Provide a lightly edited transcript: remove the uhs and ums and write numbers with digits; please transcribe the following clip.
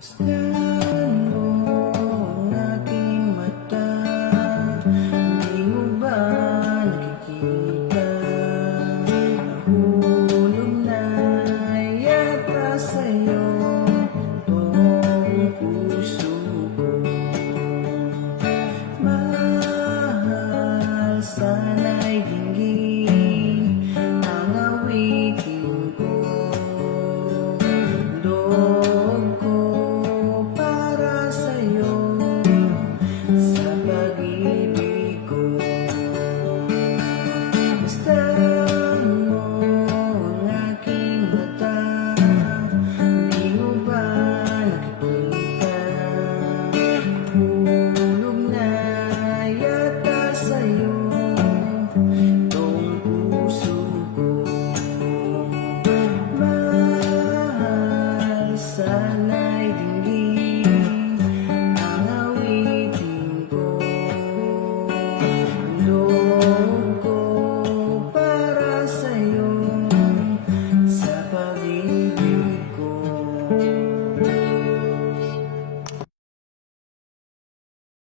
Masdan mo ang aking mata, hindi mo ba nakikita? Nahulog na yata sa'yo itong puso ko. Mahal, sana'y dinggin ang awitin ko. Loob ko para sa'yo sa pag-ibig ko. Masdan mo ang aking mata, hindi mo ba nakikita? Hulog na yata sa'yo itong puso ko. Mahal, sana'y dinggin ang awitin ko. Loob ko para sa'yo sa pag-ibig ko.